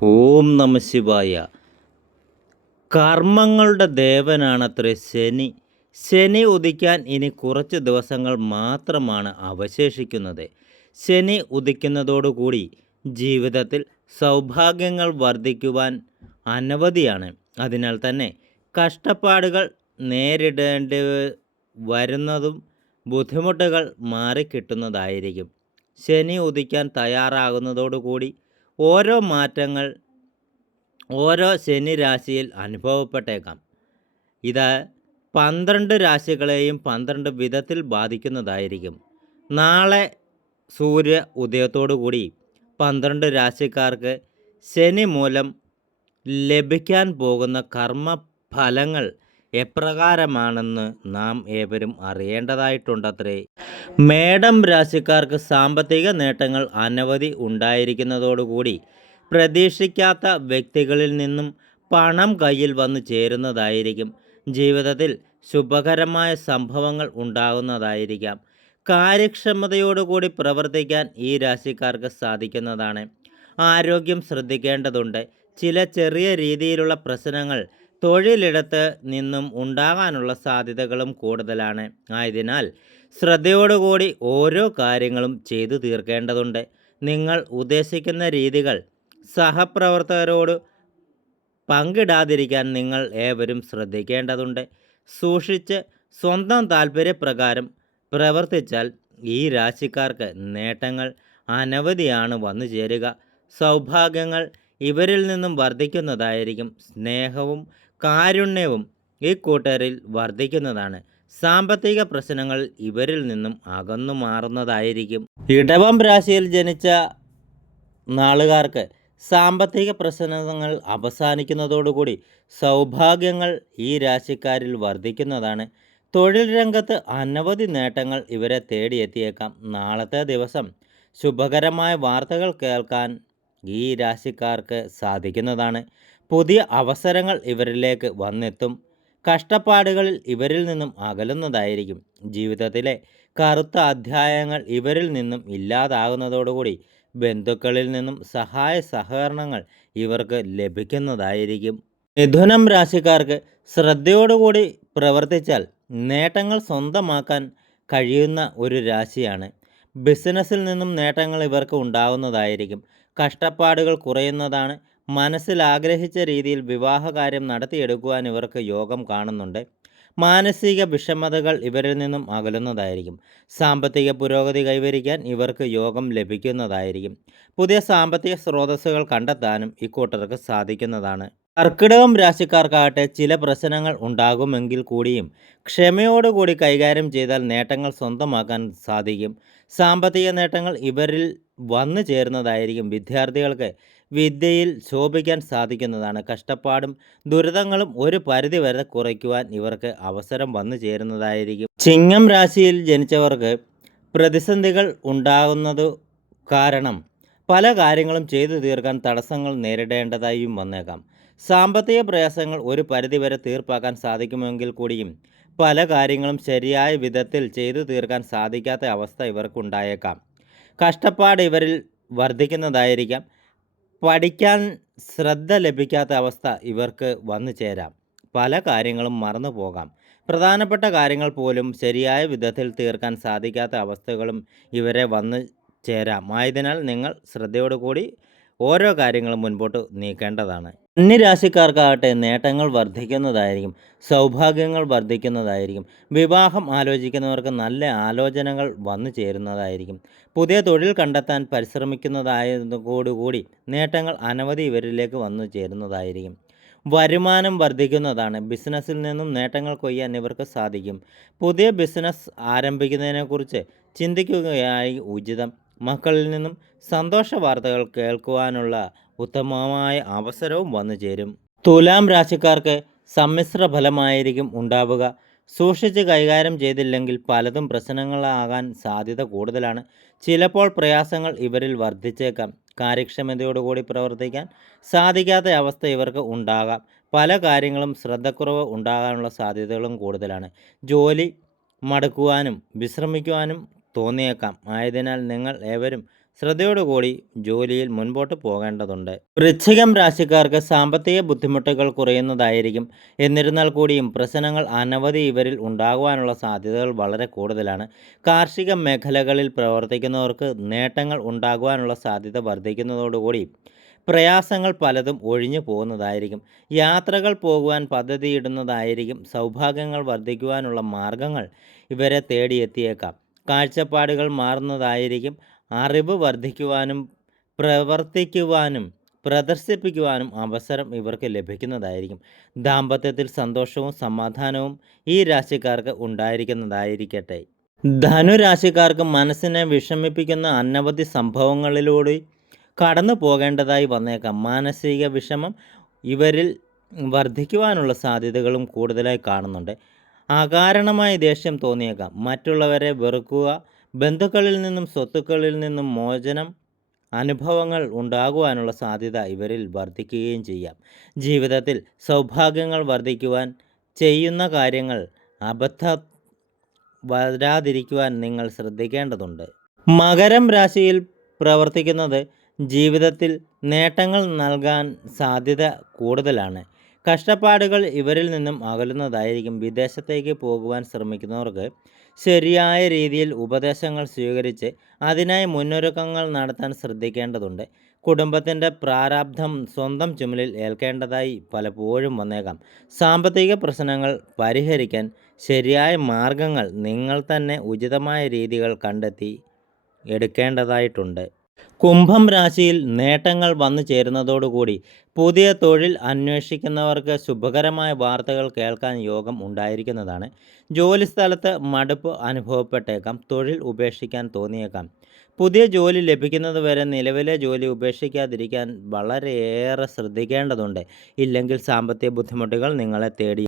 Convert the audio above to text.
ഓം നമ ശിവായ. കർമ്മങ്ങളുടെ ദേവനാണത്രേ ശനി. ശനി ഉദിക്കാൻ ഇനി കുറച്ച് ദിവസങ്ങൾ മാത്രമാണ് അവശേഷിക്കുന്നത്. ശനി ഉദിക്കുന്നതോടുകൂടി ജീവിതത്തിൽ സൗഭാഗ്യങ്ങൾ വർദ്ധിക്കുവാൻ അനവധിയാണ്. അതിനാൽ തന്നെ കഷ്ടപ്പാടുകൾ നേരിടേണ്ടി വരുന്നതും ബുദ്ധിമുട്ടുകൾ മാറിക്കിട്ടുന്നതായിരിക്കും. ശനി ഉദിക്കാൻ തയ്യാറാകുന്നതോടുകൂടി ഓരോ മാറ്റങ്ങൾ ഓരോ ശനി രാശിയിൽ അനുഭവപ്പെട്ടേക്കാം. ഇത് 12 രാശികളെയും 12 വിധത്തിൽ ബാധിക്കുന്നതായിരിക്കും. നാളെ സൂര്യ ഉദയത്തോടുകൂടി 12 രാശിക്കാർക്ക് ശനി മൂലം ലഭിക്കാൻ പോകുന്ന കർമ്മഫലങ്ങൾ എപ്രകാരമാണെന്ന് നാം ഏവരും അറിയേണ്ടതായിട്ടുണ്ടത്രേ. മേടം രാശിക്കാർക്ക് സാമ്പത്തിക നേട്ടങ്ങൾ അനവധി ഉണ്ടായിരിക്കുന്നതോടുകൂടി പ്രതീക്ഷിക്കാത്ത വ്യക്തികളിൽ നിന്നും പണം കയ്യിൽ വന്നു ചേരുന്നതായിരിക്കും. ജീവിതത്തിൽ ശുഭകരമായ സംഭവങ്ങൾ ഉണ്ടാകുന്നതായിരിക്കാം. കാര്യക്ഷമതയോടുകൂടി പ്രവർത്തിക്കാൻ ഈ രാശിക്കാർക്ക് സാധിക്കുന്നതാണ്. ആരോഗ്യം ശ്രദ്ധിക്കേണ്ടതുണ്ട്. ചില ചെറിയ രീതിയിലുള്ള പ്രശ്നങ്ങൾ തൊഴിലിടത്ത് നിന്നും ഉണ്ടാകാനുള്ള സാധ്യതകളും കൂടുതലാണ്. ആയതിനാൽ ശ്രദ്ധയോടുകൂടി ഓരോ കാര്യങ്ങളും ചെയ്തു തീർക്കേണ്ടതുണ്ട്. നിങ്ങൾ ഉദ്ദേശിക്കുന്ന രീതികൾ സഹപ്രവർത്തകരോട് പങ്കിടാതിരിക്കാൻ നിങ്ങൾ ഏവരും ശ്രദ്ധിക്കേണ്ടതുണ്ട്. സൂക്ഷിച്ച് സ്വന്തം താൽപ്പര്യപ്രകാരം പ്രവർത്തിച്ചാൽ ഈ രാശിക്കാർക്ക് നേട്ടങ്ങൾ അനവധിയാണ് വന്നു ചേരുക. സൗഭാഗ്യങ്ങൾ ഇവരിൽ നിന്നും വർദ്ധിക്കുന്നതായിരിക്കും. സ്നേഹവും കാരുണ്യവും ഈ കൂട്ടരിൽ വർദ്ധിക്കുന്നതാണ്. സാമ്പത്തിക പ്രശ്നങ്ങൾ ഇവരിൽ നിന്നും അകന്നു മാറുന്നതായിരിക്കും. ഇടവം രാശിയിൽ ജനിച്ച നാളുകാർക്ക് സാമ്പത്തിക പ്രശ്നങ്ങൾ അവസാനിക്കുന്നതോടുകൂടി സൗഭാഗ്യങ്ങൾ ഈ രാശിക്കാരിൽ വർദ്ധിക്കുന്നതാണ്. തൊഴിൽ രംഗത്ത് അനവധി നേട്ടങ്ങൾ ഇവരെ തേടിയെത്തിയേക്കാം. നാളത്തെ ദിവസം ശുഭകരമായ വാർത്തകൾ കേൾക്കാൻ ഈ രാശിക്കാർക്ക് സാധിക്കുന്നതാണ്. പുതിയ അവസരങ്ങൾ ഇവരിലേക്ക് വന്നെത്തും. കഷ്ടപ്പാടുകളിൽ ഇവരിൽ നിന്നും അകലുന്നതായിരിക്കും. ജീവിതത്തിലെ കറുത്ത അധ്യായങ്ങൾ ഇവരിൽ നിന്നും ഇല്ലാതാകുന്നതോടുകൂടി ബന്ധുക്കളിൽ നിന്നും സഹായ സഹകരണങ്ങൾ ഇവർക്ക് ലഭിക്കുന്നതായിരിക്കും. മിഥുനം രാശിക്കാർക്ക് ശ്രദ്ധയോടുകൂടി പ്രവർത്തിച്ചാൽ നേട്ടങ്ങൾ സ്വന്തമാക്കാൻ കഴിയുന്ന ഒരു രാശിയാണ്. ബിസിനസ്സിൽ നിന്നും നേട്ടങ്ങൾ ഇവർക്ക് ഉണ്ടാകുന്നതായിരിക്കും. കഷ്ടപ്പാടുകൾ കുറയുന്നതാണ്. മനസ്സിൽ ആഗ്രഹിച്ച രീതിയിൽ വിവാഹകാര്യം നടത്തിയെടുക്കുവാൻ ഇവർക്ക് യോഗം കാണുന്നുണ്ട്. മാനസിക വിഷമതകൾ ഇവരിൽ നിന്നും അകലുന്നതായിരിക്കും. സാമ്പത്തിക പുരോഗതി കൈവരിക്കാൻ ഇവർക്ക് യോഗം ലഭിക്കുന്നതായിരിക്കും. പുതിയ സാമ്പത്തിക സ്രോതസ്സുകൾ കണ്ടെത്താനും ഇക്കൂട്ടർക്ക് സാധിക്കുന്നതാണ്. കർക്കിടകം രാശിക്കാർക്കാകട്ടെ ചില പ്രശ്നങ്ങൾ ഉണ്ടാകുമെങ്കിൽ കൂടിയും ക്ഷമയോടുകൂടി കൈകാര്യം ചെയ്താൽ നേട്ടങ്ങൾ സ്വന്തമാക്കാൻ സാധിക്കും. സാമ്പത്തിക നേട്ടങ്ങൾ ഇവരിൽ വന്നു ചേരുന്നതായിരിക്കും. വിദ്യാർത്ഥികൾക്ക് വിദ്യയിൽ ശോഭിക്കാൻ സാധിക്കുന്നതാണ്. കഷ്ടപ്പാടും ദുരിതങ്ങളും ഒരു പരിധിവരെ കുറയ്ക്കുവാൻ ഇവർക്ക് അവസരം വന്നു ചേരുന്നതായിരിക്കും. ചിങ്ങം രാശിയിൽ ജനിച്ചവർക്ക് പ്രതിസന്ധികൾ ഉണ്ടാകുന്നത് കാരണം പല കാര്യങ്ങളും ചെയ്തു തീർക്കാൻ തടസ്സങ്ങൾ നേരിടേണ്ടതായും വന്നേക്കാം. സാമ്പത്തിക പ്രയാസങ്ങൾ ഒരു പരിധിവരെ തീർപ്പാക്കാൻ സാധിക്കുമെങ്കിൽ കൂടിയും പല കാര്യങ്ങളും ശരിയായ വിധത്തിൽ ചെയ്തു തീർക്കാൻ സാധിക്കാത്ത അവസ്ഥ ഇവർക്കുണ്ടായേക്കാം. കഷ്ടപ്പാട് ഇവരിൽ വർദ്ധിക്കുന്നതായിരിക്കാം. പഠിക്കാൻ ശ്രദ്ധ ലഭിക്കാത്ത അവസ്ഥ ഇവർക്ക് വന്നു ചേരാം. പല കാര്യങ്ങളും മറന്നു പോകാം. പ്രധാനപ്പെട്ട കാര്യങ്ങൾ പോലും ശരിയായ വിധത്തിൽ തീർക്കാൻ സാധിക്കാത്ത അവസ്ഥകളും ഇവരെ വന്നു ചേരാം. ആയതിനാൽ നിങ്ങൾ ശ്രദ്ധയോടുകൂടി ഓരോ കാര്യങ്ങളും മുൻപോട്ട് നീക്കേണ്ടതാണ്. കന്നിരാശിക്കാർക്കാകട്ടെ നേട്ടങ്ങൾ വർദ്ധിക്കുന്നതായിരിക്കും. സൗഭാഗ്യങ്ങൾ വർദ്ധിക്കുന്നതായിരിക്കും. വിവാഹം ആലോചിക്കുന്നവർക്ക് നല്ല ആലോചനകൾ വന്നു ചേരുന്നതായിരിക്കും. പുതിയ തൊഴിൽ കണ്ടെത്താൻ പരിശ്രമിക്കുന്നതായതോടുകൂടി നേട്ടങ്ങൾ അനവധി ഇവരിലേക്ക് വന്നു ചേരുന്നതായിരിക്കും. വരുമാനം വർദ്ധിക്കുന്നതാണ്. ബിസിനസ്സിൽ നിന്നും നേട്ടങ്ങൾ കൊയ്യാൻ ഇവർക്ക് സാധിക്കും. പുതിയ ബിസിനസ് ആരംഭിക്കുന്നതിനെക്കുറിച്ച് ചിന്തിക്കുകയായി ഉചിതം. മക്കളിൽ നിന്നും സന്തോഷ വാർത്തകൾ കേൾക്കുവാനുള്ള ഉത്തമമായ അവസരവും വന്നു ചേരും. തുലാം രാശിക്കാർക്ക് സമ്മിശ്ര ഫലമായിരിക്കും ഉണ്ടാവുക. സൂക്ഷിച്ച് കൈകാര്യം ചെയ്തില്ലെങ്കിൽ പലതും പ്രശ്നങ്ങളാകാൻ സാധ്യത കൂടുതലാണ്. ചിലപ്പോൾ പ്രയാസങ്ങൾ ഇവരിൽ വർദ്ധിച്ചേക്കാം. കാര്യക്ഷമതയോടുകൂടി പ്രവർത്തിക്കാൻ സാധിക്കാത്ത അവസ്ഥ ഇവർക്ക് ഉണ്ടാകാം. പല കാര്യങ്ങളും ശ്രദ്ധക്കുറവ് ഉണ്ടാകാനുള്ള സാധ്യതകളും കൂടുതലാണ്. ജോലി മടുക്കുവാനും വിശ്രമിക്കുവാനും തോന്നിയേക്കാം. ആയതിനാൽ നിങ്ങൾ ഏവരും ശ്രദ്ധയോടുകൂടി ജോലിയിൽ മുൻപോട്ട് പോകേണ്ടതുണ്ട്. വൃശ്ചികം രാശിക്കാർക്ക് സാമ്പത്തിക ബുദ്ധിമുട്ടുകൾ കുറയുന്നതായിരിക്കും. എന്നിരുന്നാൽ കൂടിയും പ്രശ്നങ്ങൾ അനവധി ഇവരിൽ ഉണ്ടാകുവാനുള്ള സാധ്യതകൾ വളരെ കൂടുതലാണ്. കാർഷിക മേഖലകളിൽ പ്രവർത്തിക്കുന്നവർക്ക് നേട്ടങ്ങൾ ഉണ്ടാകുവാനുള്ള സാധ്യത വർദ്ധിക്കുന്നതോടുകൂടി പ്രയാസങ്ങൾ പലതും ഒഴിഞ്ഞു പോകുന്നതായിരിക്കും. യാത്രകൾ പോകുവാൻ പദ്ധതിയിടുന്നതായിരിക്കും. സൗഭാഗ്യങ്ങൾ വർദ്ധിക്കുവാനുള്ള മാർഗങ്ങൾ ഇവരെ തേടിയെത്തിയേക്കാം. കാഴ്ചപ്പാടുകൾ മാറുന്നതായിരിക്കും. അറിവ് വർദ്ധിക്കുവാനും പ്രവർത്തിക്കുവാനും പ്രദർശിപ്പിക്കുവാനും അവസരം ഇവർക്ക് ലഭിക്കുന്നതായിരിക്കും. ദാമ്പത്യത്തിൽ സന്തോഷവും സമാധാനവും ഈ രാശിക്കാർക്ക് ഉണ്ടായിരിക്കുന്നതായിരിക്കട്ടെ. ധനുരാശിക്കാർക്ക് മനസ്സിനെ വിഷമിപ്പിക്കുന്ന അനവധി സംഭവങ്ങളിലൂടെ കടന്നു പോകേണ്ടതായി വന്നേക്കാം. മാനസിക വിഷമം ഇവരിൽ വർദ്ധിക്കുവാനുള്ള സാധ്യതകളും കൂടുതലായി കാണുന്നുണ്ട്. അകാരണമായ ദേഷ്യം തോന്നിയേക്കാം. മറ്റുള്ളവരെ വെറുക്കുക, ബന്ധുക്കളിൽ നിന്നും സ്വത്തുക്കളിൽ നിന്നും മോചനം അനുഭവങ്ങൾ ഉണ്ടാകുവാനുള്ള സാധ്യത ഇവരിൽ വർദ്ധിക്കുകയും ചെയ്യാം. ജീവിതത്തിൽ സൗഭാഗ്യങ്ങൾ വർദ്ധിക്കുവാൻ ചെയ്യുന്ന കാര്യങ്ങൾ അബദ്ധം വരാതിരിക്കുവാൻ നിങ്ങൾ ശ്രദ്ധിക്കേണ്ടതുണ്ട്. മകരം രാശിയിൽ പ്രവർത്തിക്കുന്നത് ജീവിതത്തിൽ നേട്ടങ്ങൾ നൽകാൻ സാധ്യത കൂടുതലാണ്. കഷ്ടപ്പാടുകൾ ഇവരിൽ നിന്നും അകലുന്നതായിരിക്കും. വിദേശത്തേക്ക് പോകുവാൻ ശ്രമിക്കുന്നവർക്ക് ശരിയായ രീതിയിൽ ഉപദേശങ്ങൾ സ്വീകരിച്ച് അതിനായി മുന്നൊരുക്കങ്ങൾ നടത്താൻ ശ്രദ്ധിക്കേണ്ടതുണ്ട്. കുടുംബത്തിൻ്റെ പ്രാരാബ്ധം സ്വന്തം ചുമലിൽ ഏൽക്കേണ്ടതായി പലപ്പോഴും വന്നേക്കാം. സാമ്പത്തിക പ്രശ്നങ്ങൾ പരിഹരിക്കാൻ ശരിയായ മാർഗങ്ങൾ നിങ്ങൾ തന്നെ ഉചിതമായ രീതികൾ കണ്ടെത്തി എടുക്കേണ്ടതായിട്ടുണ്ട്. കുംഭം രാശിയിൽ നേട്ടങ്ങൾ വന്നു ചേരുന്നതോടുകൂടി പുതിയ തൊഴിൽ അന്വേഷിക്കുന്നവർക്ക് ശുഭകരമായ വാർത്തകൾ കേൾക്കാൻ യോഗം ഉണ്ടായിരിക്കുന്നതാണ്. ജോലിസ്ഥലത്ത് മടുപ്പ് അനുഭവപ്പെട്ടേക്കാം. തൊഴിൽ ഉപേക്ഷിക്കാൻ തോന്നിയേക്കാം. പുതിയ ജോലി ലഭിക്കുന്നതുവരെ നിലവിലെ ജോലി ഉപേക്ഷിക്കാതിരിക്കാൻ വളരെയേറെ ശ്രദ്ധിക്കേണ്ടതുണ്ട്. ഇല്ലെങ്കിൽ സാമ്പത്തിക ബുദ്ധിമുട്ടുകൾ നിങ്ങളെ തേടി